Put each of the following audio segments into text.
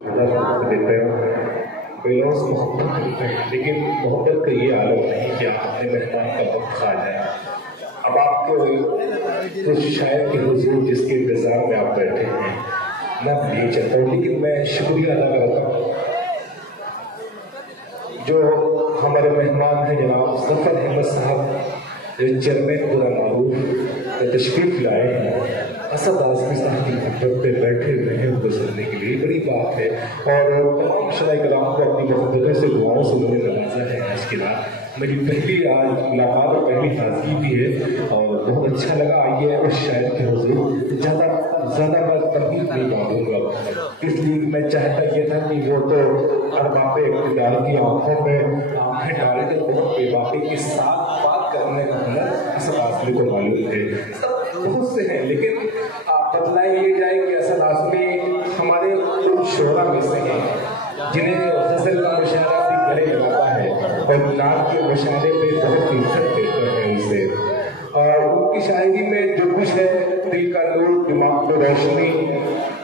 देते हैं, बेलौस मोहब्बत देते हैं, लेकिन मोहब्बत का ये आलम नहीं कि आप अपने मेहमान का वक्त खा जाए। अब आपको कुछ शायद के हुजूर जिसके इंतजार में आप बैठे हैं मैं नहीं चाहता हूँ, लेकिन मैं शुक्रिया अदा करता हूँ जो हमारे मेहमान हैं जनाब ज़फ़र अहमद साहब, जो चेयरमैन पूरा मारूफ तशरीफ लाए हैं। असद आज़मी साहब की मोहब्बत पे बैठे हुए हैं उनको सुनने के लिए बड़ी बात है, और तमाम शराइ कराम को अपनी मोहब्बतों से दुआओं से उन्होंने नवाजा है। आज की रात मेरी पहली आज मुलाकात और पहली हाज़िरी भी है और बहुत अच्छा लगा। आइए उस शायर के हुज़ूर ज़्यादा मैं तनकीद नहीं मांगूंगा, इसलिए मैं चाहता ये था कि वो तो अरबाब इक़्तिदार की आंखों में आंखें डाल के बहुत बेबाकी के साथ बात करने का हुनर असद आज़मी को मालूम है। सब बहुत से हैं, लेकिन बतलाए ये जाए कि असद आज़मी हमारे उन शोरा में से हैं जिन्हें गज़ल का मुशायरा भी गले लगाता है और नात के मुशायरे पे बहुत इज्जत देते हैं उसे, और उनकी शायरी में जो कुछ है दिल का नूर, दिमाग में रोशनी,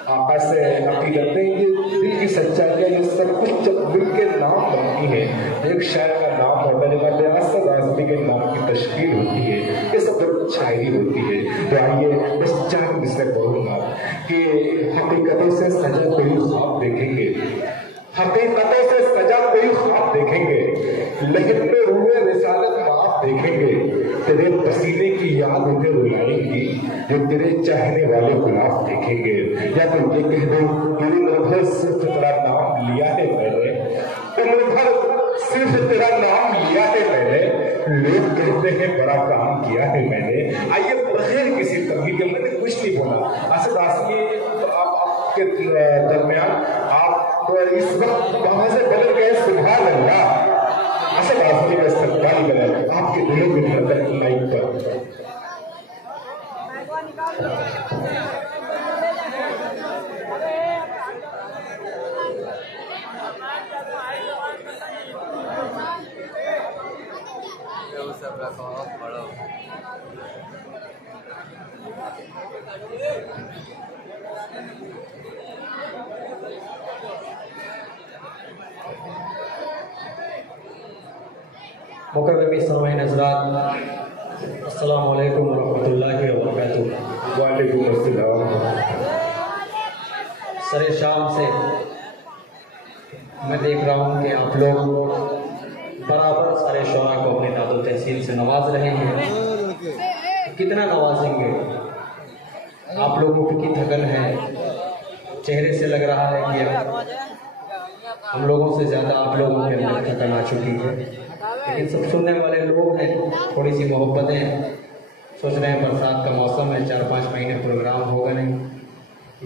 आका से अकीदत है, ये दिल की सच्चाई, ये सब कुछ जब दिल के नाम बनती है, एक शायर का नाम होता है असद आज़मी के नाम की तशकील होती है, ये सब शायरी होती है। तो आइए बस 4 मिसरे पढ़ूंगा कि हकीकतों से सजा कोई ख्वाब देखेंगे, हकीकतों से सजा कोई ख्वाब देखेंगे, लेकिन पे रूए रिसालत माफ देखेंगे, तेरे पसीने की याद उन्हें रुलाएंगी जो तेरे चाहने वाले गुलाब देखेंगे। या तो ये कह दो कि सिर्फ तेरा नाम लिया है मैंने, सिर्फ तेरा नाम लिया है मैंने, लोग कहते हैं बड़ा काम किया है मैंने। आइए बगैर किसी तकलीफ के, मैंने कुछ नहीं बोला। असद आज़मी तो आपके दरमियान आप तो इस वक्त वहां से बदल गए, सुभान अल्लाह। असद आज़मी का इस्तक़बाल बदल आपके दिलों में धड़कन माइक पर। मुकर्रमी सामीन हज़रात, अस्सलामु अलैकुम वरहमतुल्लाहि वबरकातुहू। वालेकुम अस्सलाम। सरे शाम से मैं देख रहा हूँ कि आप लोग बराबर सारे शोरा को अपनी दादो तहसील से नवाज रहे हैं। कितना नवाजेंगे? आप लोगों की थकन है, चेहरे से लग रहा है कि हम लोगों से ज़्यादा आप लोगों के अंदर थकन आ चुकी है, लेकिन सब सुनने वाले लोग हैं, थोड़ी सी मोहब्बतें, सोच रहे हैं बरसात का मौसम है, 4-5 महीने प्रोग्राम होगा नहीं,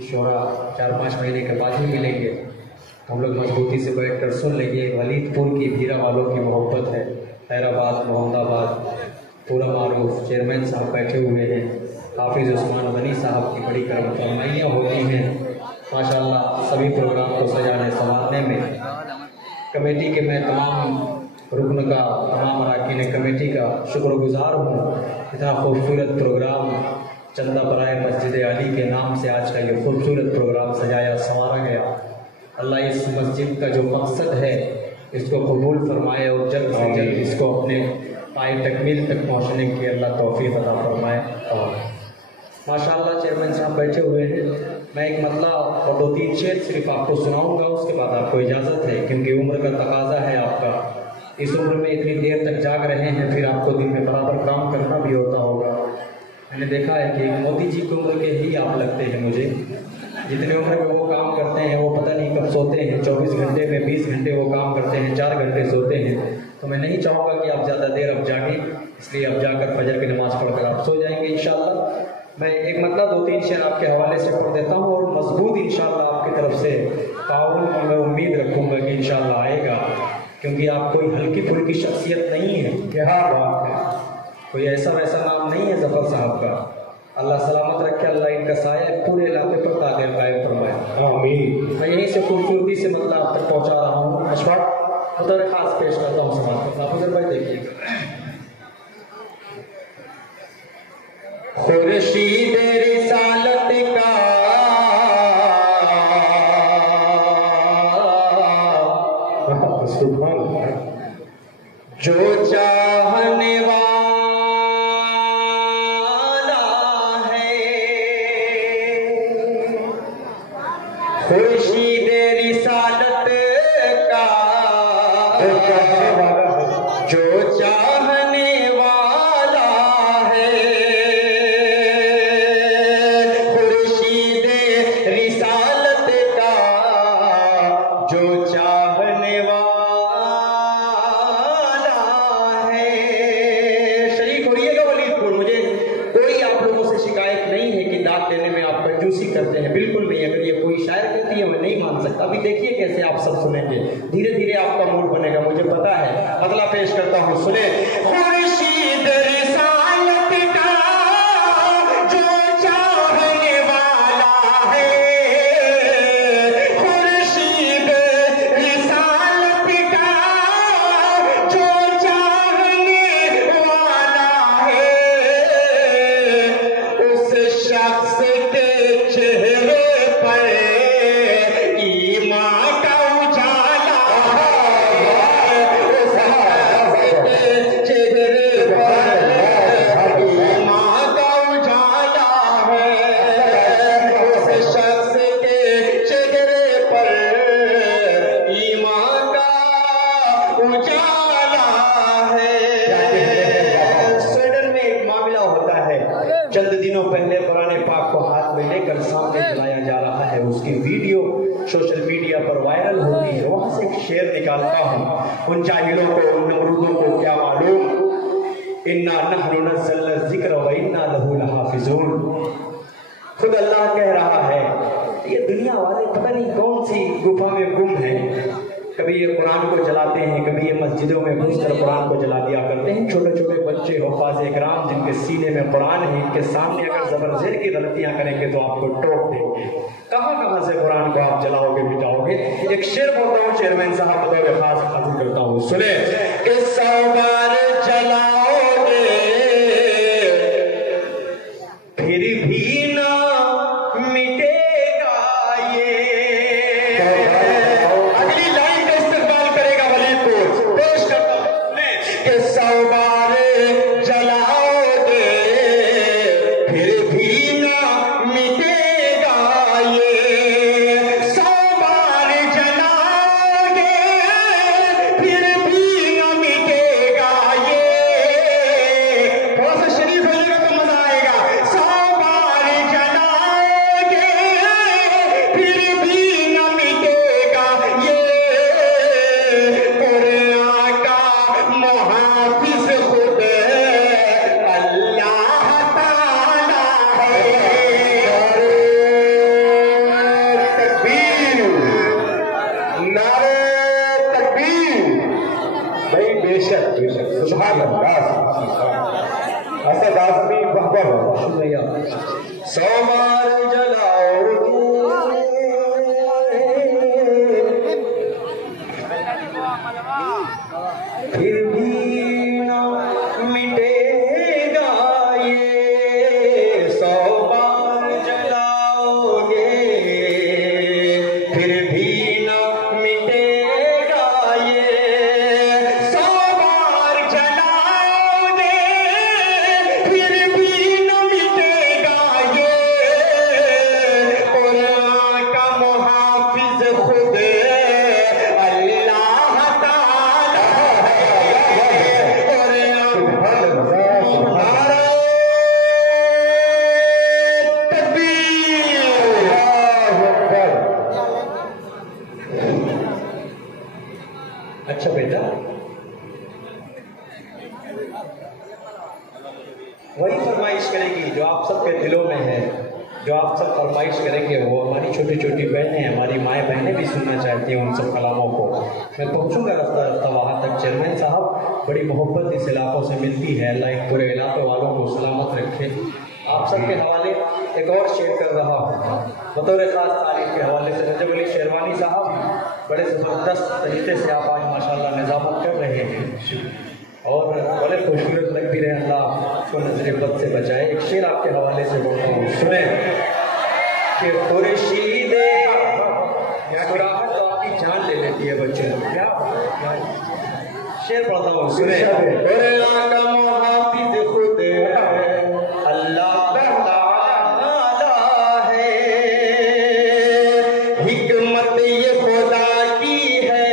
शोरा 4-5 महीने के बाद ही मिलेंगे, हम लोग मजबूती से बैठ कर सुन लेंगे। वलीदपुर की भीरा वालों की मोहब्बत है, हैदराबाद, मोहम्मदाबाद, पूरा मारूफ चेयरमैन साहब बैठे हुए हैं, हाफिज़ उस्मान गनी साहब की बड़ी करम फरमाइयाँ होती हैं माशाअल्लाह। सभी प्रोग्राम को सजाने संवारने में कमेटी के मैं तमाम रुकन का, तमाम अरकान कमेटी का शुक्रगुजार हूँ। इतना खूबसूरत प्रोग्राम चंदा बराए मस्जिद अली के नाम से आज का ये खूबसूरत प्रोग्राम सजाया संवारा गया। अल्लाह इस मस्जिद का जो मकसद है इसको कबूल फरमाए और जल्द से जल्द इसको अपने पाए तकमील तक पहुँचने की अल्लाह तौफीक अता फरमाए। और माशाअल्लाह चेयरमैन साहब बैठे हुए हैं, मैं एक मतला और 2-3 शेर सिर्फ आपको सुनाऊंगा, उसके बाद आपको इजाज़त है, क्योंकि उम्र का तकाजा है आपका। इस उम्र में इतनी देर तक जाग रहे हैं, फिर आपको दिन में बराबर काम करना भी होता होगा। मैंने देखा है कि मोदी जी की उम्र के ही आप लगते हैं मुझे, जितने उम्र में वो काम करते हैं वो पता नहीं कब सोते हैं। 24 घंटे में 20 घंटे वो काम करते हैं, 4 घंटे सोते हैं। तो मैं नहीं चाहूँगा कि आप ज़्यादा देर अब जागें, इसलिए अब जाकर फजर की नमाज़ पढ़कर आप सो जाएंगे इंशाअल्लाह। मैं एक मतलब 2-3 शेर आपके हवाले से पढ़ देता हूँ और मजबूत इंशाअल्लाह आपकी तरफ से ताउन मैं उम्मीद रखूँगा कि इंशाअल्लाह आएगा, क्योंकि आप कोई हल्की फुल्की शख्सियत नहीं है। क्या बात है, कोई ऐसा वैसा नाम नहीं है ज़फ़र साहब का। अल्लाह सलामत रखे, अल्लाह इनका साया पूरे इलाके पर ताक़िर कायम फरमाए, आमीन। मैं यहीं से खूबसूरती से मतलब आप तक पहुँचा रहा हूँ। अशफाक उधर खास पेश करता हूँ समाज को, आप उधर भाई देखिएगा। खुर्शीद रिसालत का सुभान अल्लाह। जो चाहने वाला है खुर्शीद रिसालत का, जो चाहने वाला है खुर्शीद रिसालत का, जो चाहने वाला है। शरीक होइएगा वलीदपुर। मुझे कोई आप लोगों से शिकायत नहीं है कि दाग देने में आप कंजूसी करते हैं, बिल्कुल नहीं। अगर ये कोई शायर कहती है मैं नहीं मान सकता। अभी देखिए कैसे आप सब सुनेंगे, धीरे धीरे आपका मूड बनेगा, मुझे पता है। अगला पेश करता हूँ, सुने। खुर्शीद रिसालत का जो चाहने वाला है, खुर्शीद रिसालत का जो चाहने वाला है, उस शख्स के चेहरे पर ईमान का उजाला है, उस शख्स के चेहरे पर ईमान का उजाला है, उस शख्स के चेहरे पर ईमान का उजाला है। स्वीडन में एक मामला होता है। चंद दिनों पहले कुरान पाक को हाथ में लेकर सामने चलाया जा रहा है, उसकी वीडियो सोशल मीडिया पर वायरल होती है। वहां से एक शेर निकालता हूं। उन जाहिलों को, उन नमरूदों को क्या मालूम, इन्ना नहनु नज़्ज़लना ज़िक्र व इन्ना लहू लहाफ़िज़ून। खुद अल्लाह कह रहा है, ये दुनिया वाले पता नहीं कौन सी गुफा में गुम है। कभी ये कुरान को जलाते हैं, कभी ये मस्जिदों में घुसकर कुरान को जला दिया करते हैं। छोटे छोटे बच्चे हुफ़ाज़ इकराम जिनके सीने में कुरान है, इनके सामने अगर ज़बरज़ेर की गलतियां करेंगे तो आपको टोक देंगे। कहाँ कहाँ से कुरान को आप जलाओगे मिटाओगे। एक शेर बोलता हूँ, चेयरमैन साहब बतौर खास हाजिर करता हूँ, सुने। कि 100 बार जलाओगे फिर भी ना मिटेगा ये। अगली लाइन का इस्तेमाल करेगा वलीदपुर। पेश करता हूं कि 100 बार जलाओगे फिर भी ना मिटेगा ये। 100 बार जलाओगे फिर भी ना मिटेगा ये। थोड़ा सा शरीफ होइएगा तो मजा आएगा। 100 बार जलाओगे फिर भी न मिटेगा ये। कुरान का मुहाफिज खुद अल्लाह ताला है। तकबीर, नारे तकबीर। भाई बेशक बेशक, सुभान अल्लाह। असद आदमी बहबर। शुक्रिया। 100 बार जलाओगे फिर भी ना मिटेगा ये। 100 बार जलाओगे फिर भी ना मिटेगा ये। 100 बार जलाओगे फिर भी न मिटेगा ये। कुरान का मुहाफिज खुद अल्लाह ताला है। अच्छा बेटा, वही फरमाइश करेगी जो आप सबके दिलों में है, जो आप सब फरमाइश करेंगे वो हमारी छोटी छोटी बहनें, हमारी माएँ बहनें भी सुनना चाहती हैं उन सब कलामों को। मैं पहुँचूंगा रास्ता रास्ता वहाँ तक। चेयरमैन साहब, बड़ी मोहब्बत इस इलाकों से मिलती है। अल्लाह एक पूरे इलाके वालों को सलामत रखे। आप सबके हवाले एक और शेयर कर रहा हूँ बतौर खास तारीफ के हवाले से। रजब अली शेरवानी साहब, बड़े ज़बरदस्त तरीके से आप आज माशाल्लाह निज़ामत कर रहे हैं और बड़े खूबसूरत लग भी रहे। अल्लाह आपको नजर बद से बचाए। एक शेर आपके हवाले से बोलता हूँ, सुने कि खुर्शीद, सुराहत तो आपकी की जान ले लेती है बच्चों। क्या शेर पढ़ता हूँ सुने। आका मुहाफिज खुद अल्लाह ताला है, हिकमत ये खुदा की है,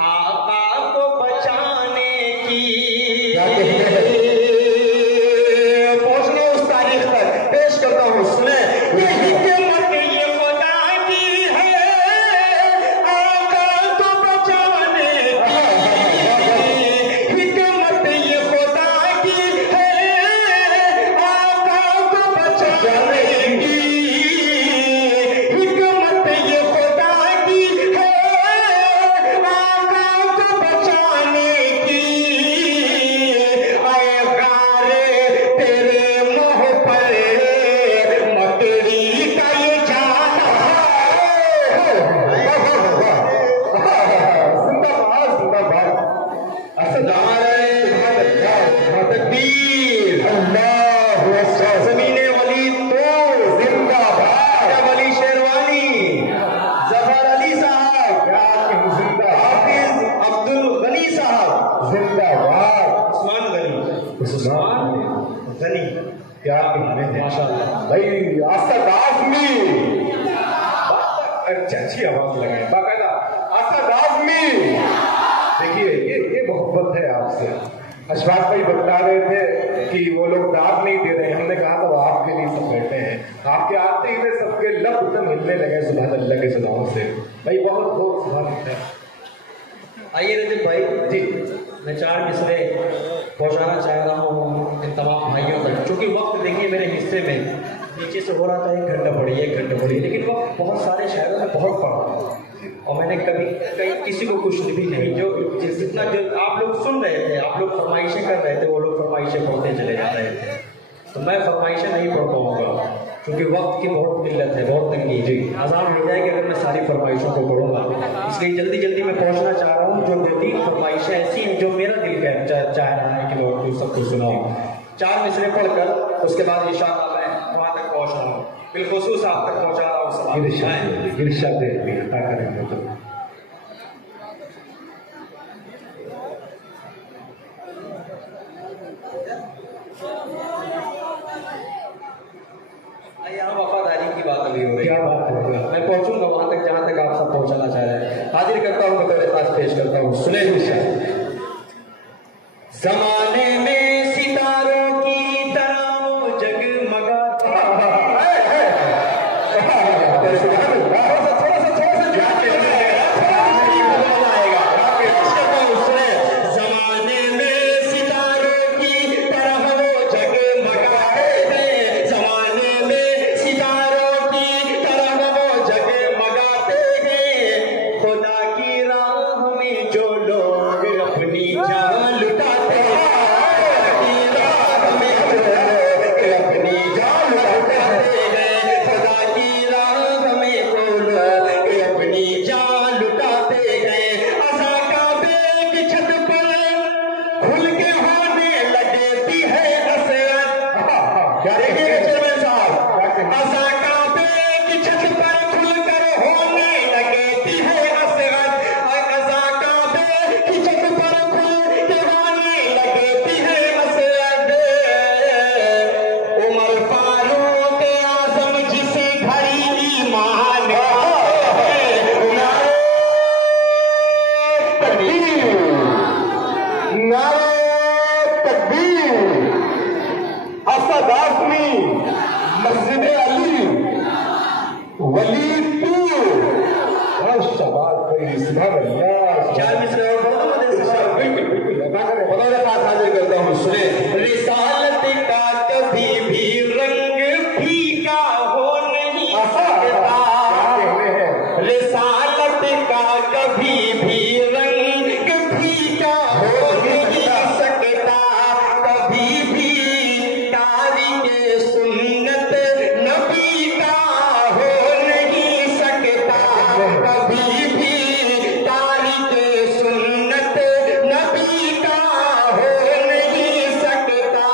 आका को बचाने की। पहुंचना उस तारीख तक पेश करता हूँ सुने। ये हिकमत ये खुदा की है, आका को बचाने की। हिकमत ये खुदा की है, आका को बचाने की। हिकमत ये खुदा की है, आका को बचाने की। आए गारे तेरे मुँह पर मकड़ी का ये जाना तकबीर ज़मीने वली तो जिंदाबाद। वली शेरवानी, जफर अली साहब, हाफिज अब्दुल गनी साहब जिंदाबाद। उस्मान गनी, उस्मान गनी क्या कहने हैं माशाल्लाह। भाई। असद आज़मी, अच्छी आवाज लगाए बाकायदा। असद आज़मी, देखिए ये मोहब्बत है आपसे। अशफाक भाई बता रहे थे कि वो लोग दाद नहीं दे रहे, हमने कहा था वो आपके लिए सब बैठे हैं। आपके आते ही में सबके लब एकदम हिलने लगे सुभान अल्लाह के सदाओं से। भाई बहुत बहुत सुभान अल्लाह। आइए रजब भाई जी, मैं 4 मिसरे पहुंचाना चाह रहा हूँ इन तमाम भाइयों तक। चूँकि वक्त देखिए मेरे हिस्से में नीचे से हो रहा था 1 घंटा पड़ी, 1 घंटा पड़ी, लेकिन वक्त बहुत सारे शायरों में बहुत पड़ा और मैंने कभी कहीं किसी को कुछ भी नहीं। जो जितना जो आप लोग सुन रहे थे, आप लोग फरमाइशें कर रहे थे, वो लोग फरमाइशें पढ़ते चले जा रहे थे। तो मैं फरमाइशें नहीं पढ़ पाऊँगा क्योंकि वक्त की बहुत किल्लत है, बहुत तंगी जी। आज़ाद हो जाएगी अगर मैं सारी फरमाइशों को पढ़ूंगा, इसलिए जल्दी जल्दी मैं पहुंचना चाह रहा हूँ। जो 2-3 फरमाइशें ऐसी हैं जो मेरा दिल चाह रहा है कि मैं सबको सुनाऊँ। 4 मिसरे पढ़कर उसके बाद इंशाअल्लाह मैं वहाँ तक पहुँच रहा हूँ, बिलखुसूस आप तक पहुँचा रहा हूँ। इरशाद अता करेंगे तो यहाँ वफादारी की बात अभी हो रही है। क्या बात है। मैं पहुंचूंगा वहां तक जहां तक आप सब पहुंचाना चाह रहे हैं। हाजिर करता हूँ, बतौर खास पेश करता हूँ सुने। ज़माने में सितारों की तरह वो जगमगाता ज़माने में सितारों की तरह वो जगमगाते हैं, ज़माने में सितारों की तरह वो जगमगाते हैं। खुदा की राह में जो लोग अपनी जान लुटाते हैं, खुदा की राह में जो लोग अपनी जान लुटाते हैं, खुदा की राह में वो लोग अपनी जान लुटाते हैं। अज़ा काबे की छत पर खुल के होने लगती है असरत। क्या देखिए चेयरमैन साहब, अज़ा काबे की छत पर खुल कर होने लगती है असरत। अज़ा काबे की छत पर खुल के होने लगती है असरत। उमर फारूक आज़म जिसे घड़ी ईमान है, असद आज़मी, मस्जिद अली, वली तू, शाबाश भाई, सुभान अल्लाह। 4 मिसरे और पढ़ो मदरसे साहब। बिल्कुल बिल्कुल अदा करें। बतौर खास हाजिर करता हूँ सुने। रिसालत का कभी भी रंग फीका हो नहीं सकता, रिसालत का कभी भी रंग फीका हो नहीं सकता। कभी भी तारीके सुन्नत नबी का हो नहीं सकता, कभी भी तारीके सुन्नत नबी का हो नहीं सकता।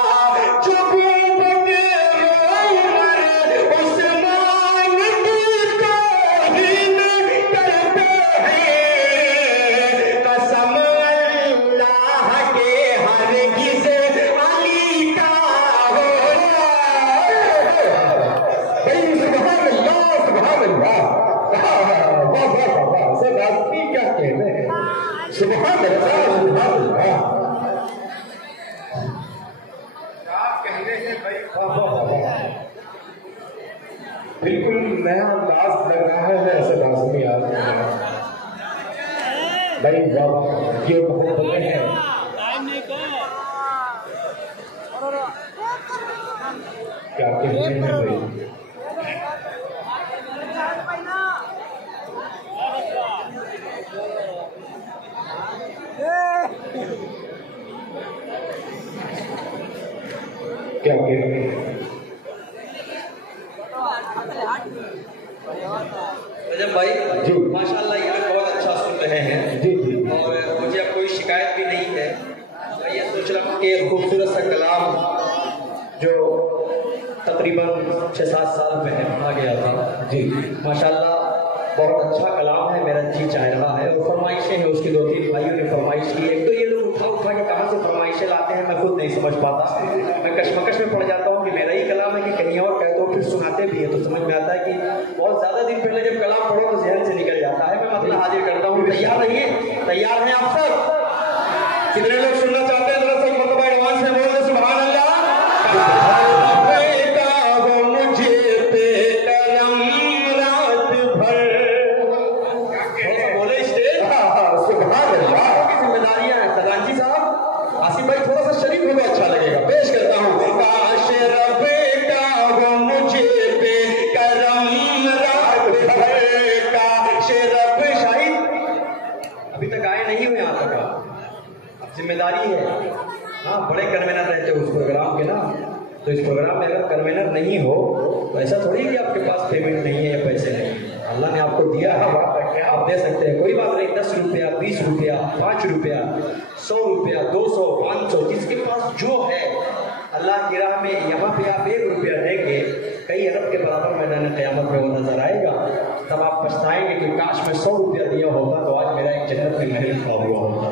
सुभान अल्लाह, सुभान अल्लाह। क्या कहने हैं भाई। बिल्कुल नया अंदाज लग रहा है ऐसे लाजमी याद भाई। वाह, ये मोहब्बतें हैं। क्या कहते हैं भाई। क्या कहते हैं रजब भाई जी। माशाल्लाह ये लोग बहुत अच्छा सुन रहे हैं जी जी। और मुझे अब कोई शिकायत भी नहीं है। मैं ये सोच रहा हूँ कि एक खूबसूरत सा कलाम जो तकरीबन 6-7 साल पहले पढ़ा गया था जी माशाल्लाह बहुत अच्छा कलाम है, मेरा जी चाह रहा है। और फरमाइशें हैं उसकी 2-3 भाइयों ने फरमाइश की। एक तो ये लोग उठा के कहाँ से फरमाइशें लाते हैं मैं खुद नहीं समझ पाता। मैं कशमकश में पड़ जाता हूँ कि मेरा ही कलाम है कि कहीं और कहते हो, फिर सुनाते भी है तो समझ में आता है कि बहुत ज़्यादा दिन पहले जब कलाम पढ़ो तो जहन से निकल जाता है। मैं मतलब हाजिर करता हूँ। तैयार रहिए, तैयार हैं आप सब? कितने लोग सुनना चाहते हैं? जरा सब मतलब एडवांस में बोल दे सुभान अल्लाह। अच्छा लगेगा, पेश करता हूँ। काश रब का वो मुझे पे करम रात भर, काश रब। शाहिद अभी तक आए नहीं हुए यहाँ तक, अब जिम्मेदारी है। हाँ, बड़े कन्वेनर रहते हो उस प्रोग्राम के ना, तो इस प्रोग्राम में अगर कन्वेनर नहीं हो तो ऐसा थोड़ी कि आपके पास पेमेंट नहीं है या पैसे नहीं है। अल्लाह ने आपको दिया है, आप दे सकते हैं, कोई बात नहीं। 10 रुपया, 20 रुपया, 5 रुपया, 100 रुपया, 200, 500, जिसके पास जो है अल्लाह की राह में। यहाँ पे आप 1 रुपया देंगे, कई अरब के बराबर मैदान क़यामत में वो नजर आएगा। तब आप पछताएंगे कि काश मैं 100 रुपया दिया होता तो आज मेरा एक जन्नत में महल खड़ा हुआ होता।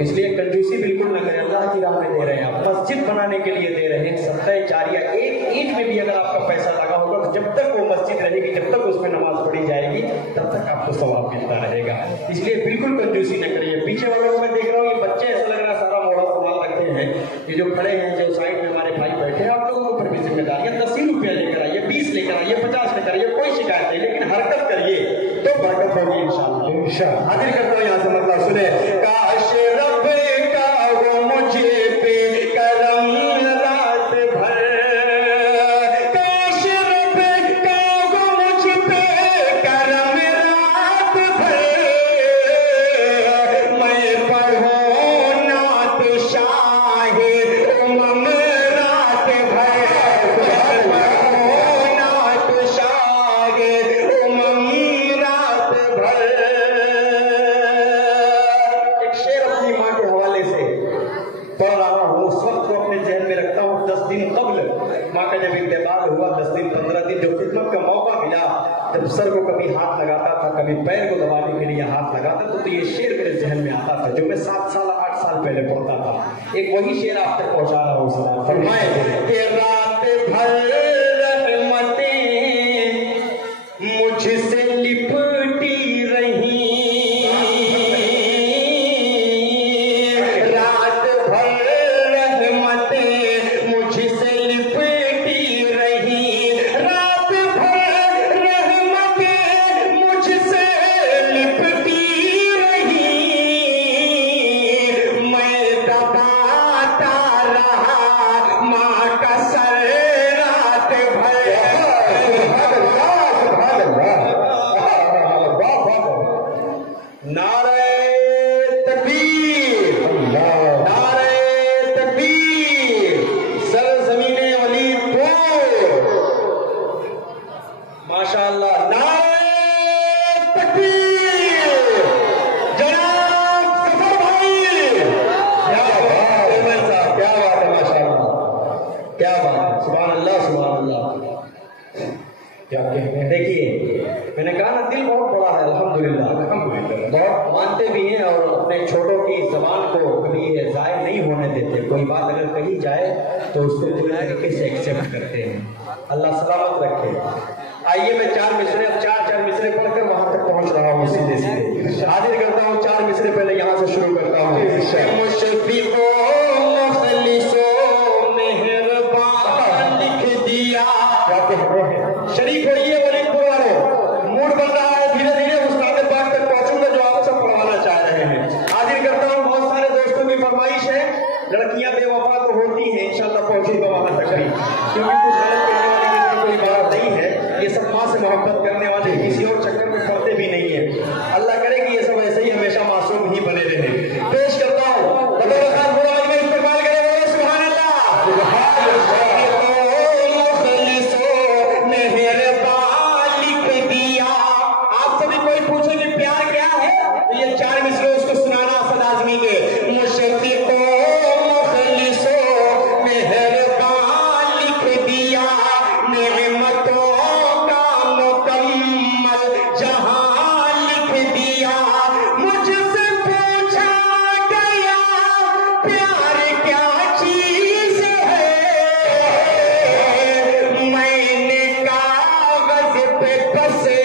इसलिए कंजूसी बिल्कुल न करें। अल्लाह की राह में दे रहे हैं आप, मस्जिद बनाने के लिए दे रहे हैं, सदक़ा जारिया। एक ईंट में भी अगर आपका पैसा लगा होगा तो जब तक वो मस्जिद रहेगी, जब तक उसमें नमाज पढ़ी जाएगी, तब तक आपको सवाब मिलता रहेगा। इसलिए बिल्कुल कंजूसी न करिए। पीछे वालों को मैं देख रहा हूँ, ये बच्चे ऐसा लग रहा है सारा मोड़ा सामान रखते हैं। ये जो खड़े हैं, जो साइड में हमारे भाई बैठे हैं, आप लोगों के ऊपर भी जिम्मेदारी है। 10 रुपया लेकर आइए, 20 लेकर आइए, 50 लेकर आइए, कोई शिकायत नहीं, लेकिन हरकत करिए तो बरकत होगी इंशाअल्लाह। इंशाअल्लाह हाजिर करता हूँ यहाँ से मतलब सुने। काश रब का वो मुझे पे करम रात भर, काश रब का वो मुझ पे करम रात भर, मैं पढ़ो नात शाहे उमम रात भर, नात शाहे उमम रात भर। एक शेर अपनी माँ के हवाले से पढ़ रहा हूँ, उस वक्त को अपने जहन में रखता हूँ। 10 दिन कबल माँ का जब इंतकाल हुआ, 10 दिन 15 दिन जो खिदमत का मौका मिला, जब सर को कभी हाथ लगाता था, कभी पैर को दबाने के लिए हाथ लगाता था, तो ये शेर मेरे जहन में आता था जो मैं 7 साल 8 साल पहले पढ़ता था। एक वही शेर आप तक पहुंचा रहा हूँ। फरमाए कि रात भर रहमतें मुझसे लिपटी रही, रात भर रहमतें मुझसे लिपटी रही, रात भर रहमतें मुझसे लिपटी रही, मैं दबाता रहा माँ का सर रात भर। नारे तकबीर, नारे तकबीर, सर ज़मीने वली माशाअल्लाह। नारे तकबीर, जनाब सफर भाई, क्या बात है साहब, क्या बात है माशाअल्लाह, क्या बात है, सुभान अल्लाह, सुभान अल्लाह। क्या कहते हैं। देखिए मैंने कहा ना, दिल बहुत बड़ा है अल्हम्दुलिल्लाह, बहुत मानते भी हैं और अपने छोटों की जबान को कभी ज़ाहिर नहीं होने देते। कोई बात अगर कही जाए तो उसको पूरी तरीके से एक्सेप्ट करते हैं। अल्लाह सलामत रखे। आइए मैं 4 मिसरे, अब 4 मिसरे पढ़कर वहां तक पहुंच रहा हूँ सीधे सीधे। हाजिर करता हूँ 4 मिसरे पहले यहाँ चार क्या है, तो ये चार मिसरे उसको सुनाना असद आजमी के। मुशफ़िक़ो मुख़लिसो मेहरबान लिख दिया, नेमतों का मुकम्मल जहां लिख दिया। मुझसे पूछा गया प्यार क्या चीज है, मैंने कागज पे बसे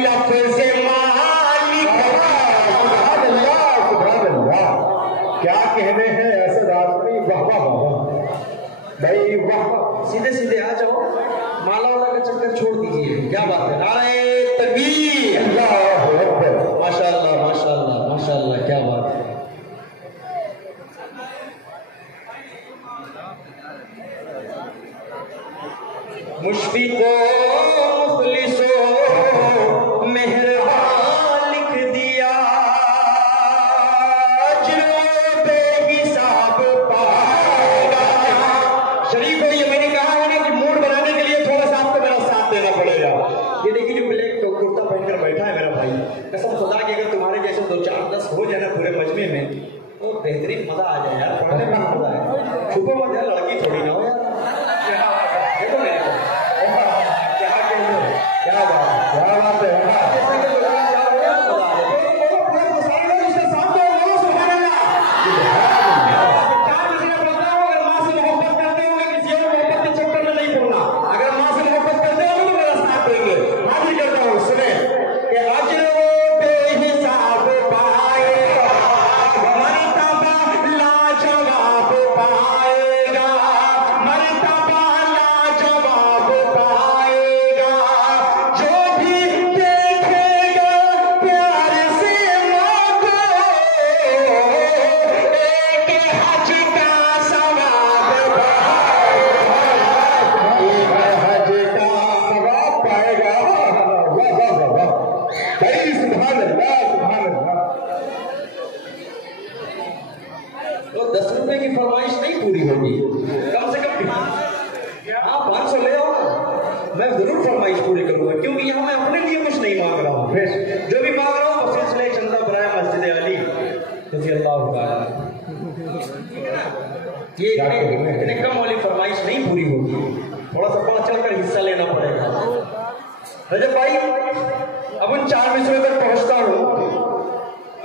लफ्ज़ मालिक। क्या कहने हैं असद आजमी, वाह वाह वाह भाई वाह। सीधे सीधे आ जाओ, माला वाला का चक्कर छोड़ दीजिए। क्या बात है, नारे तकबीर, अल्लाहु अकबर। माशाअल्लाह माशाअल्लाह माशाअल्लाह, क्या बात है। मुशफ़िक़ो मुख़लिसो मेहरबान लिख दिया, जो बेहिसाब पाएगा। शरीफ है, ये मैंने कहा है ना कि मूड बनाने के लिए थोड़ा सा आपको मेरा साथ देना पड़ेगा। ये देखिए जो ब्लैक कुर्ता पहनकर बैठा है मेरा भाई, कसम खुदा की अगर तुम्हारे जैसे 2 4 10 हो जाए ना पूरे मजमे में, तो बेहतरीन मजा आ जाए यार, पढ़ने में मजा है। छुपो मत यार, लड़की थोड़ी ना हो यार। देखो मेरे को क्या बात है, तो 10 रुपए की फरमाइश नहीं पूरी होगी, कम से कम आप 500 ले आओ ना, मैं जरूर फरमाइश पूरी करूंगा, क्योंकि यहाँ मैं अपने लिए कुछ नहीं मांग रहा हूँ। जो भी मांग रहा हूँ सिलसिले चंदा बराए मस्जिद अली रज़ी अल्लाह ताला। ये इतने कम वाली फरमाइश नहीं पूरी होगी, थोड़ा सा बढ़ चढ़कर हिस्सा लेना पड़ेगा। रजब भाई, अब उन 4 मिसरों तक पहुंचता हूँ।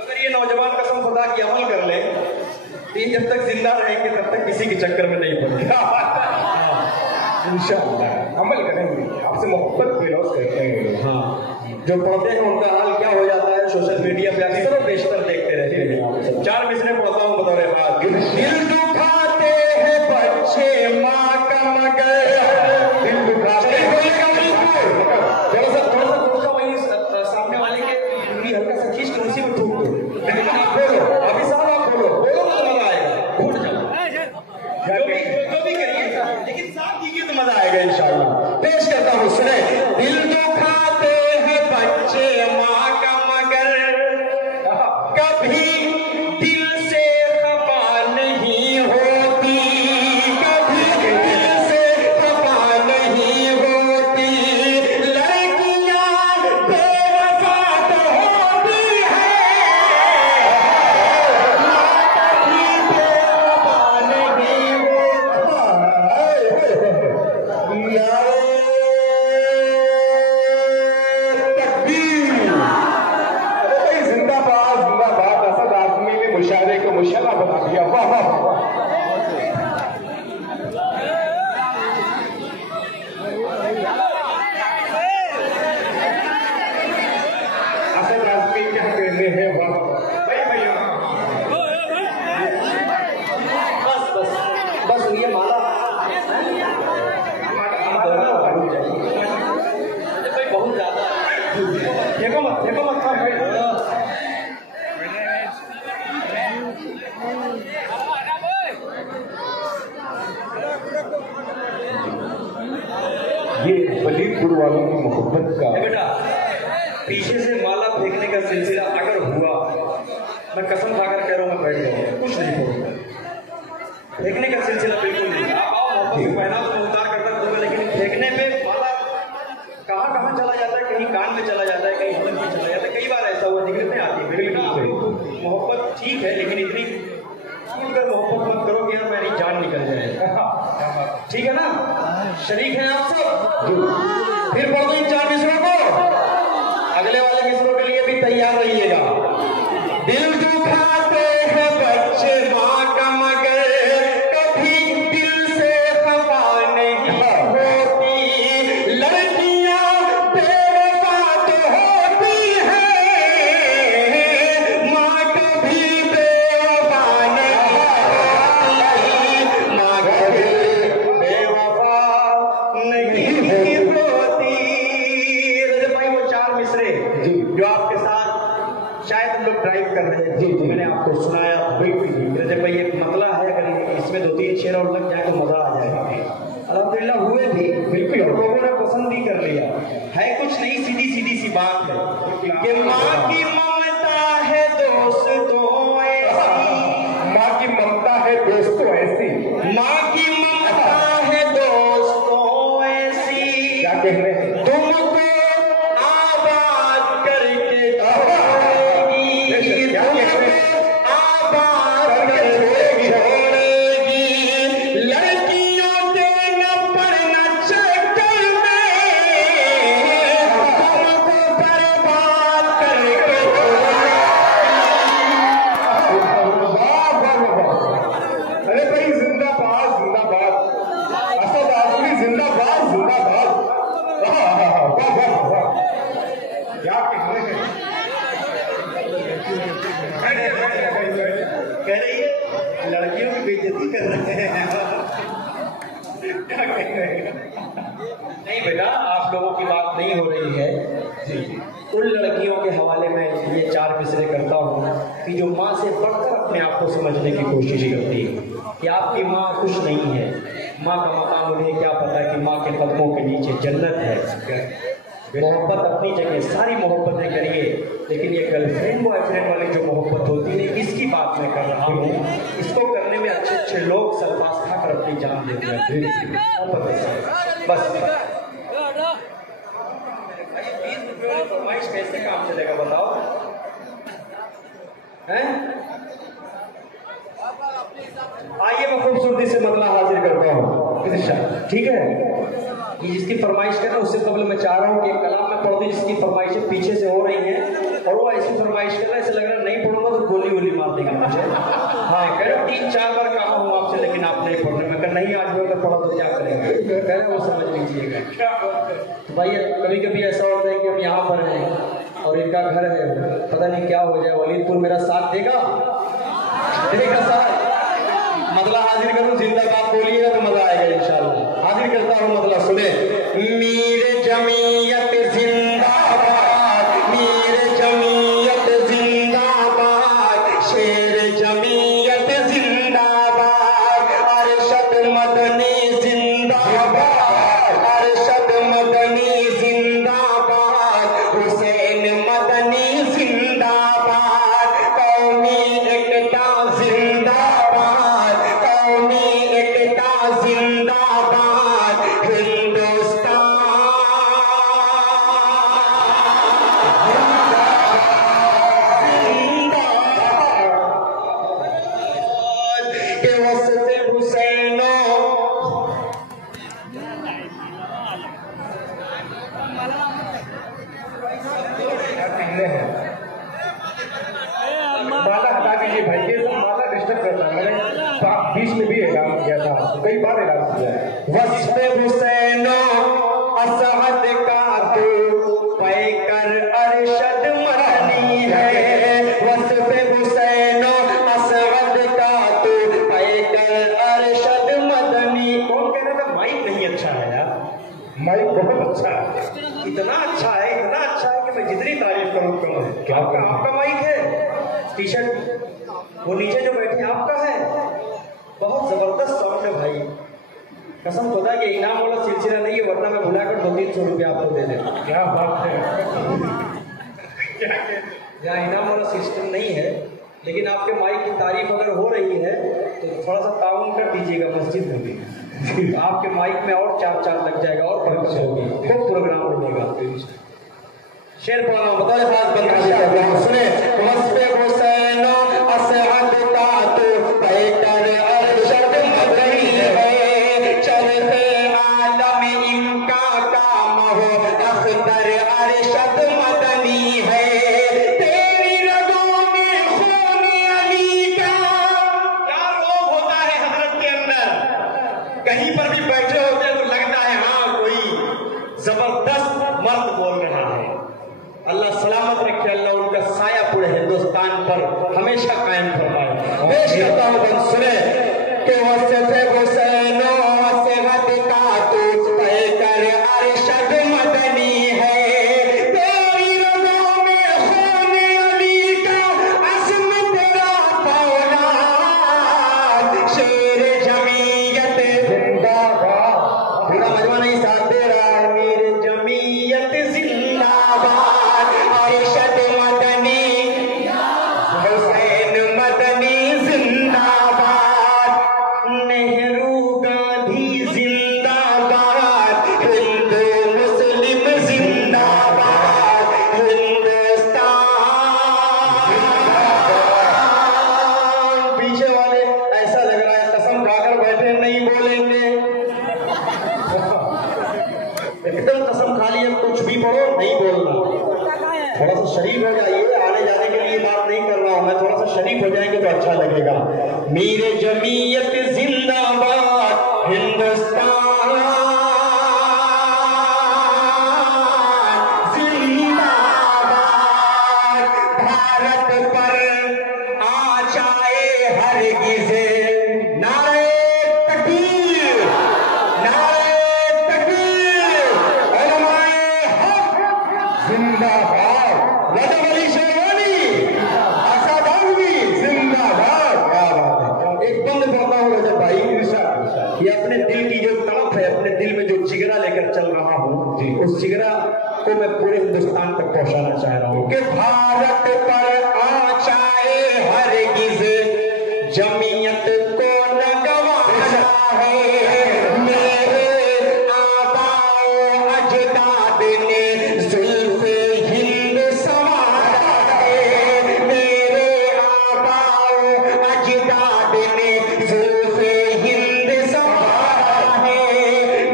अगर ये नौजवान कसम खुदा की अमल कर ले, ये जब तक जिंदा रहेंगे तब तक किसी के चक्कर में नहीं पड़ेगा। इंशाअल्लाह अमल करेंगे, आपसे मोहब्बत पेलौस करते हैं। हाँ, जो पढ़ते हैं उनका हाल क्या हो जाता है सोशल मीडिया पे अक्सर बेशतर देखते रहते हैं। 4 मिसरे पढ़ता हूँ बतौर बात। दिल दुखाते हैं बच्चे माँ का मगर, दिल दुखाते थोड़ा सा दोस्त वही सामने वाले के हल्का सा खींच कर उसी में ठूक दो। लेकिन आप बोलो, अभी साहब आप बोलो तो मजा आएगा। घूट जाओ, जो भी करिए, लेकिन साथ दीजिए तो मजा आएगा इंशाअल्लाह। पेश करता हूँ, सुने। दिल दुखाते हैं बच्चे माँ का मगर, कभी दिल से खफा नहीं होती, कभी दिल से खफा नहीं होती। लड़कियां बेवफा तो होती है, कभी बेवफा नहीं जिंदाबाद जिंदाबाद। असद आदमी ने मुशायरे को मुशर्रा बना दिया, वाह वाह वाह। असद आदमी क्या कहने हैं, वाह बस ये माला बहुत ज्यादा देखो मत ये वलीदपुर वालों की मोहब्बत का। बेटा, पीछे से माला फेंकने का सिलसिला अगर हुआ, मैं कसम खाकर कह रहा हूँ, मैं बैठ जाऊंगा, कुछ नहीं होगा। फेंकने का सिलसिला बिल्कुल नहीं। आप आओ मोहब्बत से पहना तो मैं उतार करता दूंगा, लेकिन फेंकने पे माला कहाँ चला जाता है, कहीं कान में चला जाता है, कहीं हलक में चला जाता है। कई बार ऐसा हुआ, शरीक हैं आप सब? फिर पढ़ दो इन 4 मिसरों को। अगले वाले मिसरों के लिए भी तैयार रहिएगा। दिल दुखाते हैं बच्चे माँ का मगर कभी दिल से खफा नहीं होती। लड़कियां बेवफा तो होती हैं, माँ कभी बेवफा नहीं होती। माँ कभी बेवफा नहीं होती। रजत भाई वो 4 मिसरे जो आपके साथ शायद हम लोग ड्राइव कर रहे हैं, तो मैंने आपको सुनाया। रजत भाई एक मतला है, अगर इसमें 2-3 शेर और लग जाए तो मजा आ जाएगा। अल्हम्दुलिल्लाह हुए भी बिल्कुल, लोगों ने पसंद भी कर लिया है। कुछ नहीं, सीधी सीधी सी बात है कि माँ की ममता है दोस्तों ऐसी, माँ की ममता है दोस्तों ऐसी, माँ की ममता है दोस्तों ऐसी। क्या कह रहे हैं? तुमको आबाद करके छोड़ेगी, तुमको आबाद करके छोड़ेगी। लड़कियों के न पड़ना चक्कर में, तुमको बर्बाद करके छोड़ेगी। वाह वाह वाह! अरे भाई जिंदाबाद जिंदाबाद, असद आदमी जिंदाबाद जिंदाबाद। वाह वाह वाह वाह! क्या कह रहे हैं? कह रही है लड़कियों की बेइज्जती कर रहे हैं। क्या कह रहे हैं? नहीं बेटा, आप लोगों की बात नहीं हो रही है। उन लड़कियों के हवाले में ये 4 मिसरे करता हूँ कि जो माँ से बढ़कर अपने आप को समझने की कोशिश करती है कि आपकी माँ खुश नहीं है। माँ का मकाम उन्हें क्या पता कि माँ के कदमों के नीचे जन्नत है। मोहब्बत अपनी जगह, सारी मोहब्बतें करिए, लेकिन ये गर्लफ्रेंड बॉयफ्रेंड वाली जो मोहब्बत होती है, इसकी बात मैं कर रहा हूँ। इसको करने में अच्छे अच्छे लोग सरपास खाकर अपनी जान देते हैं। बस 20 रुपये वाली फरमाइश कैसे काम चलेगा बताओ? हैं? आइए मैं खूबसूरती से मतला हाजिर करता हूँ, ठीक है? कि जिसकी फरमाइश करना, उससे कबल मैं चाह रहा हूँ कि एक कलाम में पढ़ दी जिसकी फरमाइशें पीछे से हो रही हैं, और वो ऐसी फरमाइश कर रहा है ऐसे लग रहा है नहीं पढ़ूंगा तो गोली गोली मार देगा मुझे। हाँ, कह रहे 3-4 बार कहा हूँ आपसे, लेकिन आप नहीं पढ़ रहे। मैं कहा नहीं, आज मैं पढ़ा तो क्या करेंगे? कह रहे वो समझ लीजिएगा। तो भाई कभी कभी ऐसा होता है कि हम यहाँ पर हैं और इनका घर है, पता नहीं क्या हो जाए। वलीदपुर मेरा साथ देगा? देगा साथ? मतला हाजिर करूं, जिंदाबाद बोलिएगा तो मजा आएगा इंशाल्लाह। हाजिर करता हूं मतला, सुने। मीर जमीयत जिंदाबाद, मीर जमीयत जिंदाबाद, शेर जमीयत जिंदाबाद, अरशद मदनी जिंदाबाद, अरशद मदनी जिंदाबाद, हुसैन मदनी जिंदाबाद, कौमी एकता जिंदाबाद, कौमी एकता जिंदाबाद, हिंदुस्तान जिंदाबाद। के वस्ते हुसैनो क्या कहने हैं? माला हटा दीजिए भाई, ये सब माला डिस्टर्ब करता है। मैंने बीच में भी ऐलान किया था, कई बार ऐलान किया है। वस्ते हुसैनो असहद का तू पैकर अरशद मदनी है। वस्ते हुसैनो असहद का तू पैकर अरशद मदनी। कौन कह रहा था माइक नहीं अच्छा है यार? माइक बहुत अच्छा है, इतना अच्छा है, इतना अच्छा है कि मैं जितनी तारीफ करूँ कम है। क्या आपका माइक है? टी शर्ट वो नीचे जो बैठे हैं आपका है? बहुत जबरदस्त साउंड है भाई, कसम खुदा के इनाम वाला सिलसिला नहीं है, वरना मैं बुलाकर 200-300 रुपया आपको दे देता। क्या बात है। यहाँ इनाम वाला सिस्टम नहीं है, लेकिन आपके माइक की तारीफ अगर हो रही है तो थोड़ा सा ताउन कर दीजिएगा मस्जिद में भी। तो आपके माइक में और 4 लग जाएगा और बरकत होगी, खूब प्रोग्राम बनेगा। शेर पढ़ा बताए खास बंद सुने। वस्ते हुसैनो असहद का तू पैकर अरशद मदनी है, चरखे आलम सलामत रखे अल्लाह, उनका साया पूरे हिंदुस्तान पर हमेशा कायम फरमाए। पेश करता हूँ बंद सुने कि वसफ़ हुसैनो सेहत का तूज तय कर अरशद मदनी है, तेरी रज़ा में खून अली का अज़्म तेरा फौलाद, शेर जमीयत जिंदाबाद, पूरा मजमा नहीं साथ दे रहा है, मेरे जमीयत जिंदाबाद, अरशद मदनी हुसैन मदनी जिंदाबाद, नेहरू गांधी जिंदाबाद, हिंदू मुस्लिम जिंदाबाद, हिंदुस्तान। पीछे वाले ऐसा लग रहा है कसम खाकर बैठे नहीं बोलेंगे, एकदम कसम खा ली, अब कुछ भी पढ़ो नहीं बोलना। थोड़ा सा शरीफ हो जाइए, आने जाने के लिए बात नहीं कर रहा हूं मैं, थोड़ा सा शरीफ हो जाएंगे तो अच्छा लगेगा। मेरे जमीयत जिंदाबाद, हिंदुस्तान जिंदाबाद, भारत पर आ जाए हरगिज़ नारे तकबीर, नारे तकबीर, उलमाए हक जिंदाबाद, रजब अली शेरवानी, असद आलवी जिंदाबाद। क्या बात है। एक बंद पढ़ता हूँ रजब भाई, ये अपने दिल की जो तड़प है, अपने दिल में जो जिगरा लेकर चल रहा हूँ, उस जिगरा को मैं पूरे हिंदुस्तान तक पहुंचाना चाह रहा हूँ कि भारत पर आ जाए हरगिज़ जमीयत को न गंवाना है, मेरे आबाओ अजदाद ने जुल्फ़े हिंद संवारा है, मेरे आबाओ अजदाद ने जुल्फ़े हिंद संवारा है,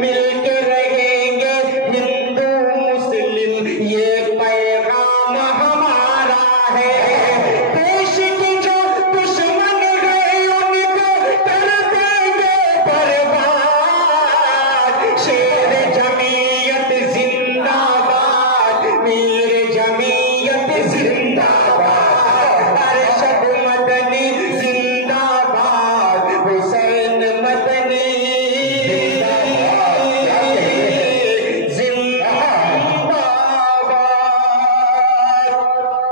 मिलके रहेंगे हिंदू मुस्लिम ये पैगाम हमारा है, देश की जो दुश्मन है उनको कर देंगे बर्बाद, शेर जमीयत जिंदाबाद, मेरे जमीयत जिंदाबाद, अरशद मदनी जिंदाबाद, हुसैन मदनी जिंदाबाद।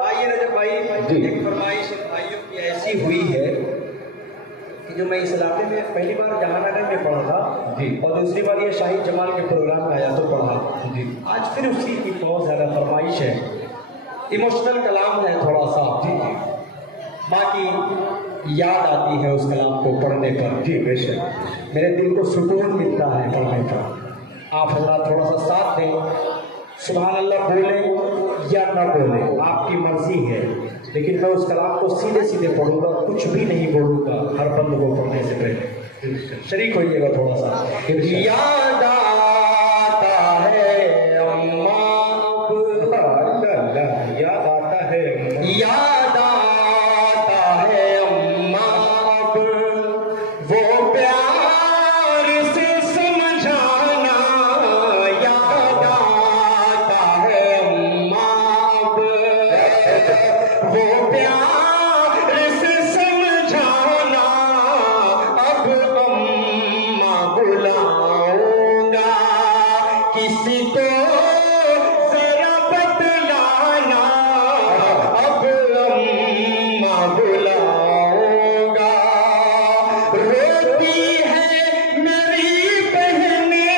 आइए रजब भाई, एक फरमाइश भाइयों की ऐसी हुई है कि जो मैं इस इलाके में पहली बार जहानागर में पढ़ा था और दूसरी बार ये शाही जमाल के प्रोग्राम में आया तो पढ़ा, आज फिर उसी की बहुत ज़्यादा फरमाइश है, इमोशनल कलाम है थोड़ा सा, बाकी याद आती है उस कलाम को पढ़ने पर। जी बेशक, मेरे दिल को सुकून मिलता है पढ़ने पर। आप हजरात थोड़ा सा साथ दें, सुभान अल्लाह बोले या ना बोले आपकी मर्जी है, लेकिन मैं उस कलाम को सीधे सीधे पढ़ूंगा, कुछ भी नहीं बोलूंगा हर बंद को पढ़ने से पहले। शरीक होइएगा थोड़ा सा। याद आता है अम्मा, याद आता है, याद आता है अम्मा, वो प्यार से समझाना, याद आता है अम्मा, वो प्यार से समझाना, अब अम्मा बुलाऊंगा किसी को जरा बतलाना, अब अम्मा बुलाऊंगा, रोती है मेरी बहनें,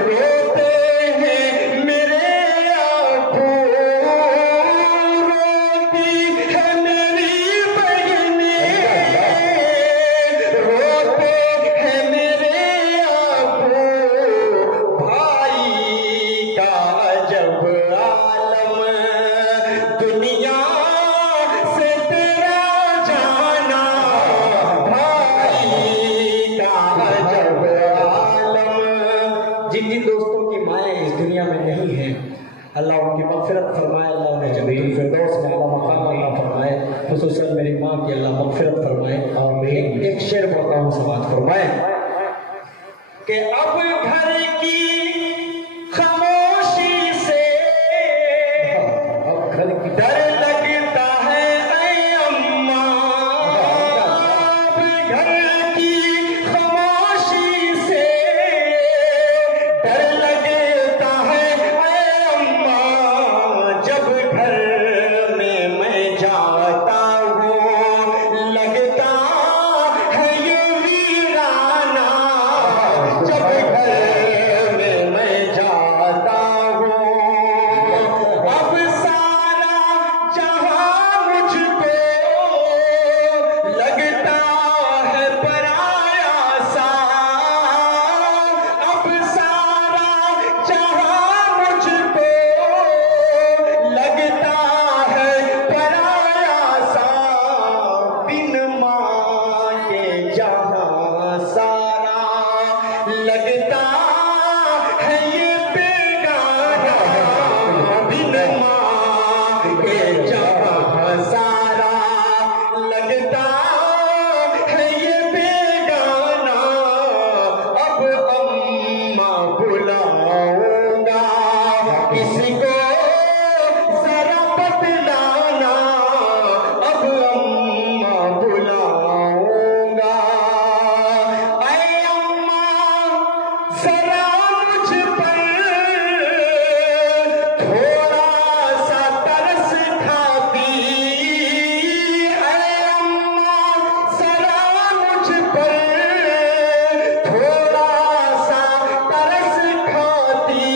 रोते हैं मेरे आंखों, रोती है मेरी बहनें, रोते हैं मेरे आंखों, भाई का अजब आलम, दुनिया से तेरा जाना, भाई का अजब आलम। जिन जिन दोस्तों की माएँ इस दुनिया में नहीं है, अल्लाह उनकी मग़फ़िरत फरमाए, अल्लाह उन्हें जन्नतुल फिरदौस में अल्लाह मकाम अता फरमाए, खुसूसन मेरी माँ की अल्लाह मग़फ़िरत फरमाए। आमीन। एक शेर पढ़ता हूँ, समात फरमाए कि अब घर की खामोशी से घर की डर लगता है अम्मा घर की खामोशी से, डर लगता है अम्मा जब घर में मैं जाता हूँ, लगता है ये वीराना जब घर में मैं जाता हूँ। अब सारा जहां मुझको लगता है पराया सा, अब सारा जहां मुझको लगता है पराया सा, बिन माँ के जहां सारा लगता है ये बेगाना, बिन माँ के जहां सारा लगता है ये बेगाना। अब अम्मा बुलाऊंगा किसको जरा बतलाना, अब अम्मा बुलाऊंगा। ऐ अम्मा जरा मुझ पर थोड़ा सा तरस खाती, ऐ अम्मा जरा मुझ पर थोड़ा सा तरस खाती,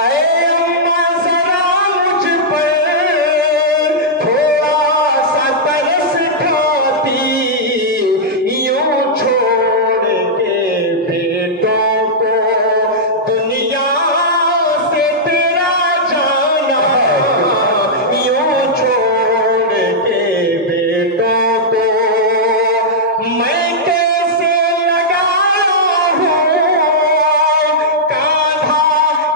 ऐ अम्मा जरा मुझ पर थोड़ा सा तरस खाती, यूं छोड़ के बेटों को दुनिया से तेरा जाना, यूं छोड़ के बेटों को मैं कैसे लगाया हूँ कांधा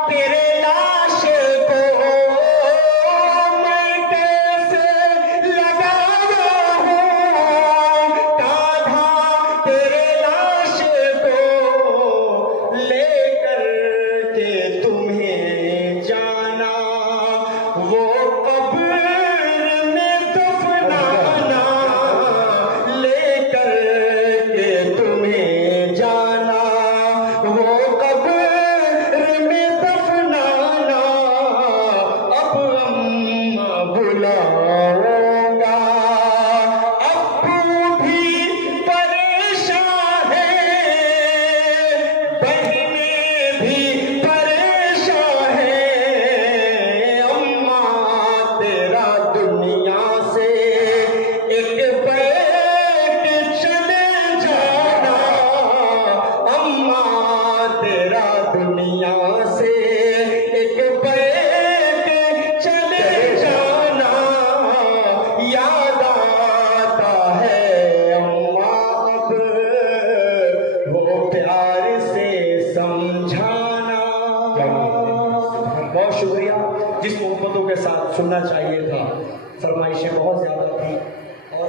तेरे लाश को, मैं कैसे लगाया हूँ कांधा तेरे लाश को, लेकर के तुम्हें जाना वो कब्र में दफनाना, लेकर के तुम्हें जाना वो कब्र में दफनाना। अब अम्मा बुलाऊंगा, अब्बू भी परेशान है, बहनें भी परेशान है, अम्मा तेरा दुनिया से एक बैठ चले जाना, अम्मा तेरा दुनिया से एक बैठ चले जाना। याद आता है अम्मा अब वो प्यार से समझाना। बहुत शुक्रिया। जिस मोहब्बतों के साथ सुनना चाहिए था, फरमाइशें बहुत ज़्यादा थी और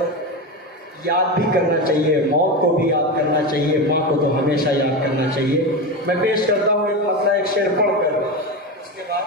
याद भी करना चाहिए, मौत को भी याद करना चाहिए, माँ को तो हमेशा याद करना चाहिए। मैं पेश करता हूँ एक मसला, एक शेर पढ़कर, उसके बाद